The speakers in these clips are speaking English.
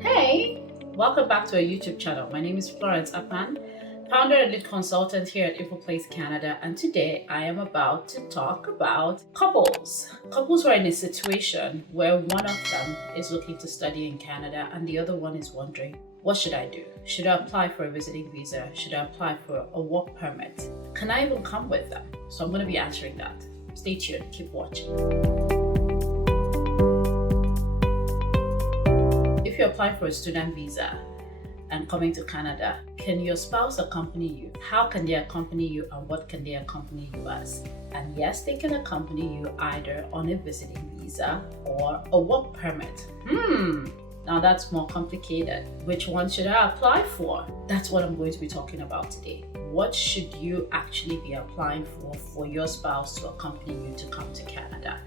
Hey, welcome back to our YouTube channel. My name is Florence Apan, founder and lead consultant here at Place Canada, and today I am about to talk about couples. Couples who are in a situation where one of them is looking to study in Canada and the other one is wondering, what should I do? Should I apply for a visiting visa? Should I apply for a work permit? Can I even come with them? So I'm going to be answering that. Stay tuned, keep watching. If you apply for a student visa and coming to Canada, can your spouse accompany you? How can they accompany you and what can they accompany you as? And yes, they can accompany you either on a visiting visa or a work permit. Now that's more complicated. Which one should I apply for? That's what I'm going to be talking about today. What should you actually be applying for your spouse to accompany you to come to Canada?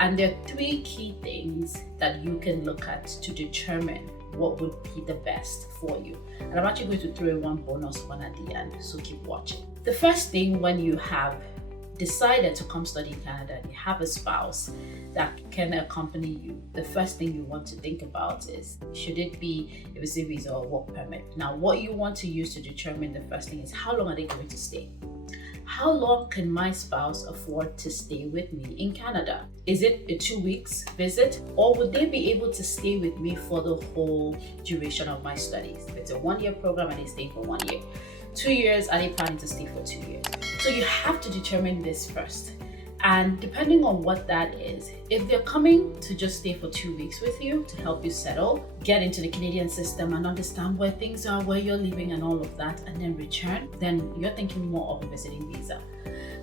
And there are three key things that you can look at to determine what would be the best for you. And I'm actually going to throw in one bonus one at the end, so keep watching. The first thing, when you have decided to come study in Canada and you have a spouse that can accompany you, the first thing you want to think about is, should it be a visiting visa or a work permit? Now, what you want to use to determine the first thing is, how long are they going to stay? How long can my spouse afford to stay with me in Canada? Is it a 2 weeks visit, or would they be able to stay with me for the whole duration of my studies? If it's a 1-year program and they stay for 1 year, 2 years, are they planning to stay for 2 years? So you have to determine this first. And depending on what that is, if they're coming to just stay for 2 weeks with you to help you settle, get into the Canadian system and understand where things are, where you're living and all of that, and then return, then you're thinking more of a visiting visa.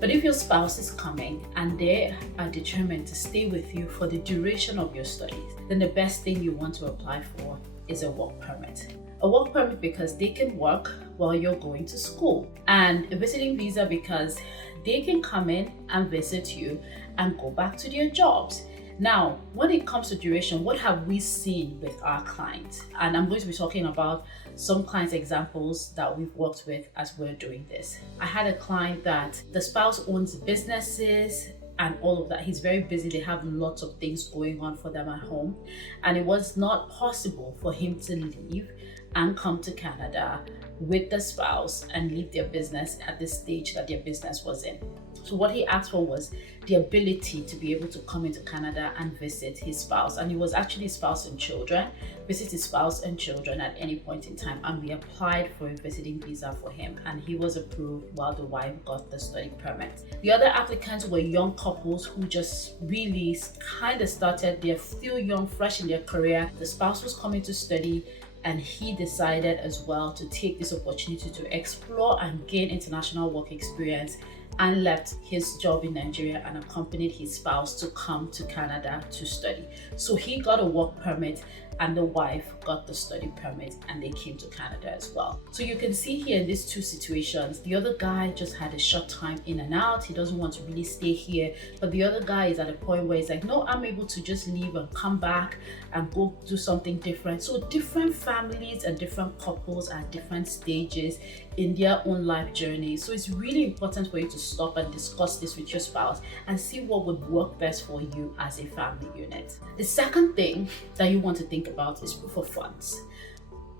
But if your spouse is coming and they are determined to stay with you for the duration of your studies, then the best thing you want to apply for is a work permit. A work permit because they can work while you're going to school, and a visiting visa because they can come in and visit you and go back to their jobs. Now, when it comes to duration, what have we seen with our clients? And I'm going to be talking about some clients' examples that we've worked with as we're doing this. I had a client that the spouse owns businesses and all of that. He's very busy. They have lots of things going on for them at home. And it was not possible for him to leave and come to Canada with the spouse and leave their business at the stage that their business was in. So what he asked for was the ability to be able to come into Canada and visit his spouse. And it was actually spouse and children, visit his spouse and children at any point in time. And we applied for a visiting visa for him and he was approved while the wife got the study permit. The other applicants were young couples who just really kind of started, they're still young, fresh in their career. The spouse was coming to study, and he decided as well to take this opportunity to explore and gain international work experience, and left his job in Nigeria and accompanied his spouse to come to Canada to study. So he got a work permit and the wife got the study permit, and they came to Canada as well. So you can see here in these two situations, the other guy just had a short time in and out. He doesn't want to really stay here, but the other guy is at a point where he's like, no, I'm able to just leave and come back and go do something different. So different families and different couples are at different stages in their own life journey. So it's really important for you to stop and discuss this with your spouse and see what would work best for you as a family unit. The second thing that you want to think about is proof of funds.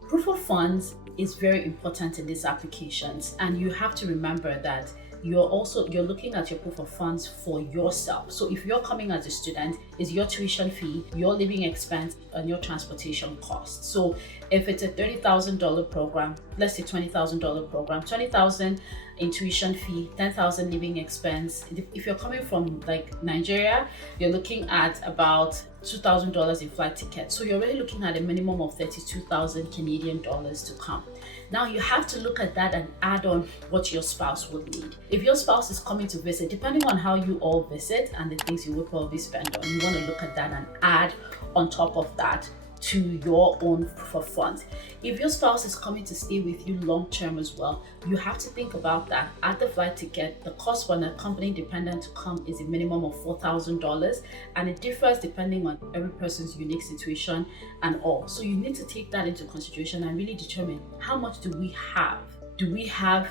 Proof of funds is very important in these applications, and you have to remember that you're looking at your proof of funds for yourself. So if you're coming as a student, is your tuition fee, your living expense, and your transportation costs. So if it's a $30,000 program, let's say $20,000 program, $20,000 in tuition fee, $10,000 living expense. If you're coming from like Nigeria, you're looking at about $2,000 in flight tickets. So you're already looking at a minimum of 32,000 Canadian dollars to come. Now you have to look at that and add on what your spouse would need. If your spouse is coming to visit, depending on how you all visit and the things you would probably spend on, you want to look at that and add on top of that to your own proof of funds. If your spouse is coming to stay with you long term as well, you have to think about that. Add the flight ticket. The cost for an accompanying dependent to come is a minimum of $4,000, and it differs depending on every person's unique situation and all. So you need to take that into consideration and really determine, how much do we have? Do we have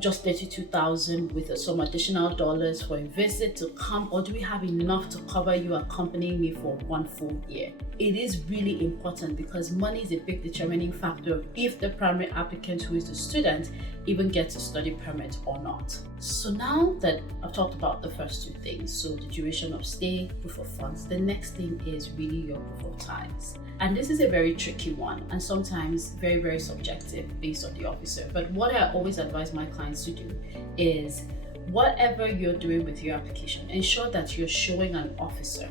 just 32,000 with some additional dollars for a visit to come, or do we have enough to cover you accompanying me for 1 full year? It is really important because money is a big determining factor of if the primary applicant, who is the student, even gets a study permit or not. So now that I've talked about the first two things, so the duration of stay, proof of funds, the next thing is really your proof of ties. And this is a very tricky one and sometimes very, very subjective based on the officer. But what I always advise my clients to do is whatever you're doing with your application, ensure that you're showing an officer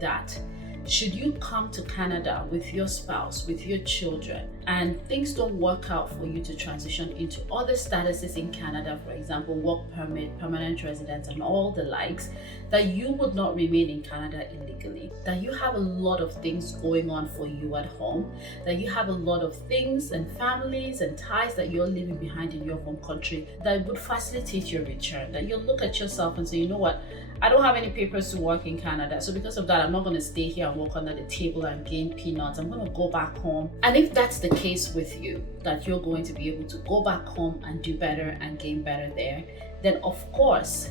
that should you come to Canada with your spouse, with your children, and things don't work out for you to transition into other statuses in Canada, for example, work permit, permanent residence, and all the likes, that you would not remain in Canada illegally, that you have a lot of things going on for you at home, that you have a lot of things and families and ties that you're leaving behind in your home country that would facilitate your return, that you'll look at yourself and say, you know what, I don't have any papers to work in Canada, so because of that, I'm not going to stay here and work under the table and gain peanuts. I'm going to go back home. And if that's the case with you, that you're going to be able to go back home and do better and gain better there, then of course,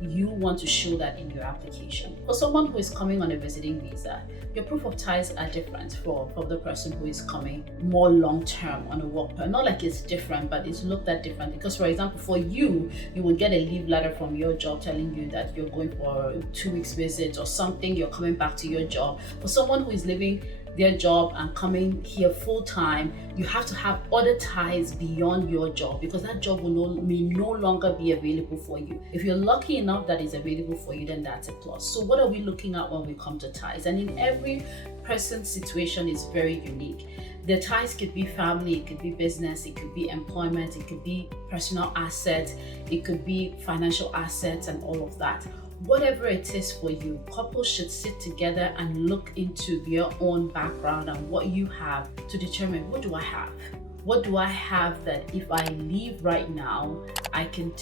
you want to show that in your application. For someone who is coming on a visiting visa, your proof of ties are different for the person who is coming more long-term on a work permit. Not like it's different, but it's looked at different because, for example, for you, you will get a leave letter from your job telling you that you're going for a 2 weeks visit or something, you're coming back to your job. For someone who is living their job and coming here full-time, you have to have other ties beyond your job because that job may no longer be available for you. If you're lucky enough that it's available for you, then that's a plus. So what are we looking at when we come to ties? And in every person's situation is very unique. The ties could be family, it could be business, it could be employment, it could be personal assets, it could be financial assets and all of that. Whatever it is for you, couples should sit together and look into your own background and what you have to determine, what do I have? What do I have that if I leave right now, I can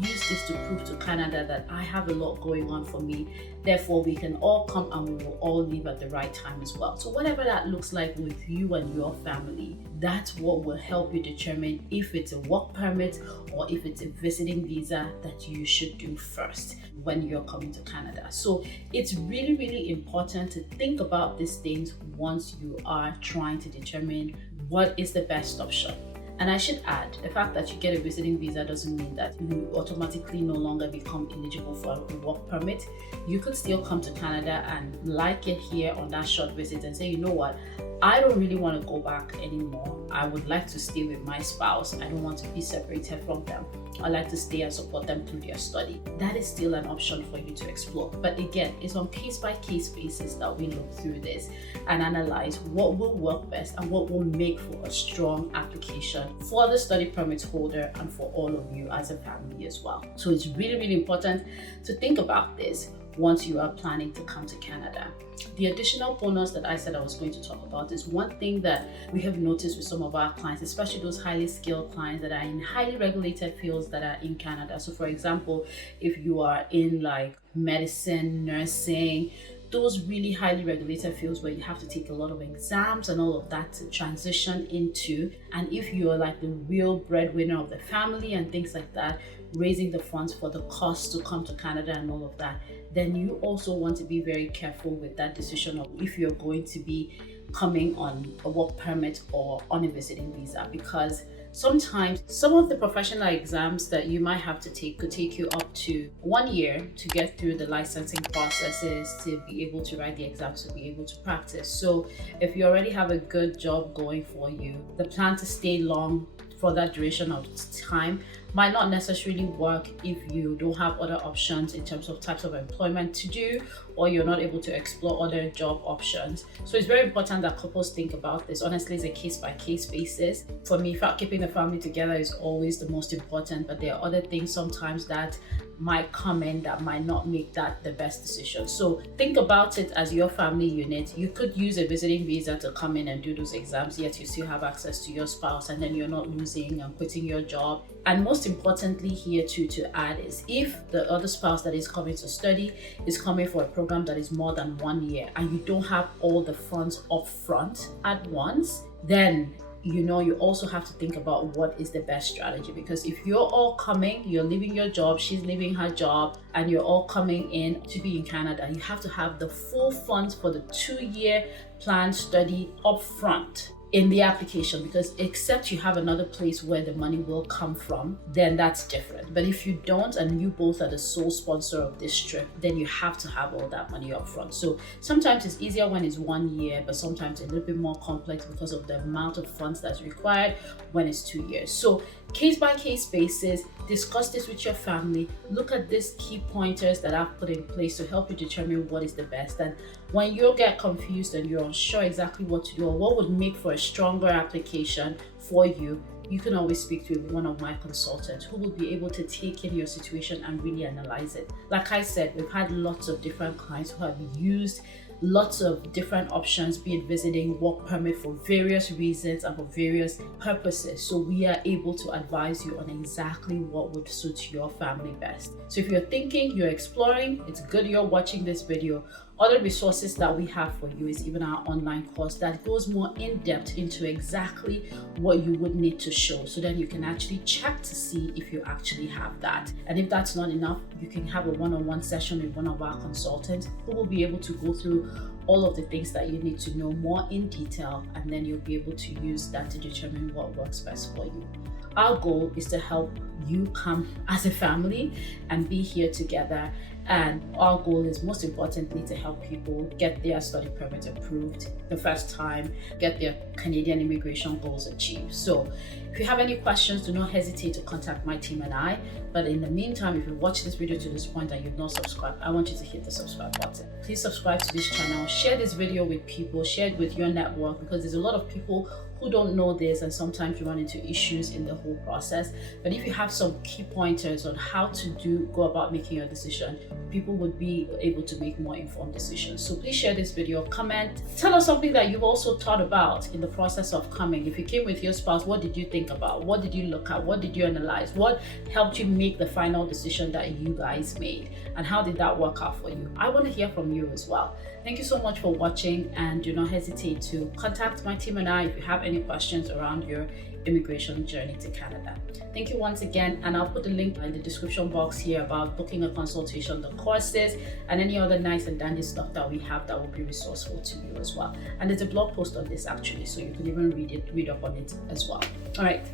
use this to prove to Canada that I have a lot going on for me. Therefore, we can all come and we will all leave at the right time as well. So whatever that looks like with you and your family, that's what will help you determine if it's a work permit or if it's a visiting visa that you should do first when you're coming to Canada. So it's really, really important to think about these things once you are trying to determine what is the best option. And I should add, the fact that you get a visiting visa doesn't mean that you automatically no longer become eligible for a work permit. You could still come to Canada and like it here on that short visit and say, you know what, I don't really want to go back anymore. I would like to stay with my spouse. I don't want to be separated from them. I like to stay and support them through their study. That is still an option for you to explore. But again, it's on case-by-case basis that we look through this and analyze what will work best and what will make for a strong application for the study permit holder and for all of you as a family as well. So it's really, really important to think about this once you are planning to come to Canada. The additional bonus that I said I was going to talk about is one thing that we have noticed with some of our clients, especially those highly skilled clients that are in highly regulated fields that are in Canada. So for example, if you are in like medicine, nursing, those really highly regulated fields where you have to take a lot of exams and all of that to transition into, and if you are like the real breadwinner of the family and things like that, raising the funds for the cost to come to Canada and all of that, then you also want to be very careful with that decision of if you're going to be coming on a work permit or on a visiting visa, because sometimes some of the professional exams that you might have to take could take you up to 1 year to get through the licensing processes, to be able to write the exams, to be able to practice. So if you already have a good job going for you, the plan to stay long for that duration of time might not necessarily work if you don't have other options in terms of types of employment to do, or you're not able to explore other job options. So it's very important that couples think about this. Honestly, it's a case-by-case basis. For me, keeping the family together is always the most important, but there are other things sometimes that might come in that might not make that the best decision. So think about it as your family unit. You could use a visiting visa to come in and do those exams, yet you still have access to your spouse, and then you're not losing and quitting your job. And most importantly here too, to add is if the other spouse that is coming to study is coming for a program that is more than 1 year and you don't have all the funds up front at once, then you also have to think about what is the best strategy, because if you're all coming, you're leaving your job, she's leaving her job, and you're all coming in to be in Canada, you have to have the full funds for the 2-year plan study up front in the application, because except you have another place where the money will come from, then that's different. But if you don't, and you both are the sole sponsor of this trip, then you have to have all that money up front. So sometimes it's easier when it's 1 year, but sometimes a little bit more complex because of the amount of funds that's required when it's 2 years. So case by case basis, discuss this with your family, look at these key pointers that I've put in place to help you determine what is the best. And when you get confused and you're unsure exactly what to do or what would make for a stronger application for you, you can always speak to one of my consultants who will be able to take in your situation and really analyze it. Like I said, we've had lots of different clients who have used lots of different options, be it visiting, work permit, for various reasons and for various purposes. So we are able to advise you on exactly what would suit your family best. So if you're thinking, you're exploring, it's good you're watching this video. Other resources that we have for you is even our online course that goes more in depth into exactly what you would need to show, so then you can actually check to see if you actually have that. And if that's not enough, you can have a one-on-one session with one of our consultants who will be able to go through all of the things that you need to know more in detail, and then you'll be able to use that to determine what works best for you. Our goal is to help you come as a family and be here together. And our goal is most importantly to help people get their study permit approved the first time, get their Canadian immigration goals achieved. So if you have any questions, do not hesitate to contact my team and I. But in the meantime, if you watch this video to this point and you've not subscribed, I want you to hit the subscribe button. Please subscribe to this channel, share this video with people, share it with your network, because there's a lot of people who don't know this, and sometimes you run into issues in the whole process. But if you have some key pointers on how to go about making your decision, people would be able to make more informed decisions. So please share this video, comment, tell us something that you've also thought about in the process of coming. If you came with your spouse, what did you think about? What did you look at? What did you analyze? What helped you make the final decision that you guys made? And how did that work out for you? I want to hear from you as well. Thank you so much for watching, and do not hesitate to contact my team and I if you have any questions around your immigration journey to Canada. Thank you once again, and I'll put the link in the description box here about booking a consultation, the courses, and any other nice and dandy stuff that we have that will be resourceful to you as well. And there's a blog post on this actually, so you can even read up on it as well. All right,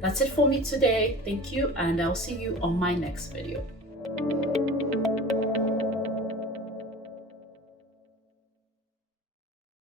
that's it for me today. Thank you, and I'll see you on my next video.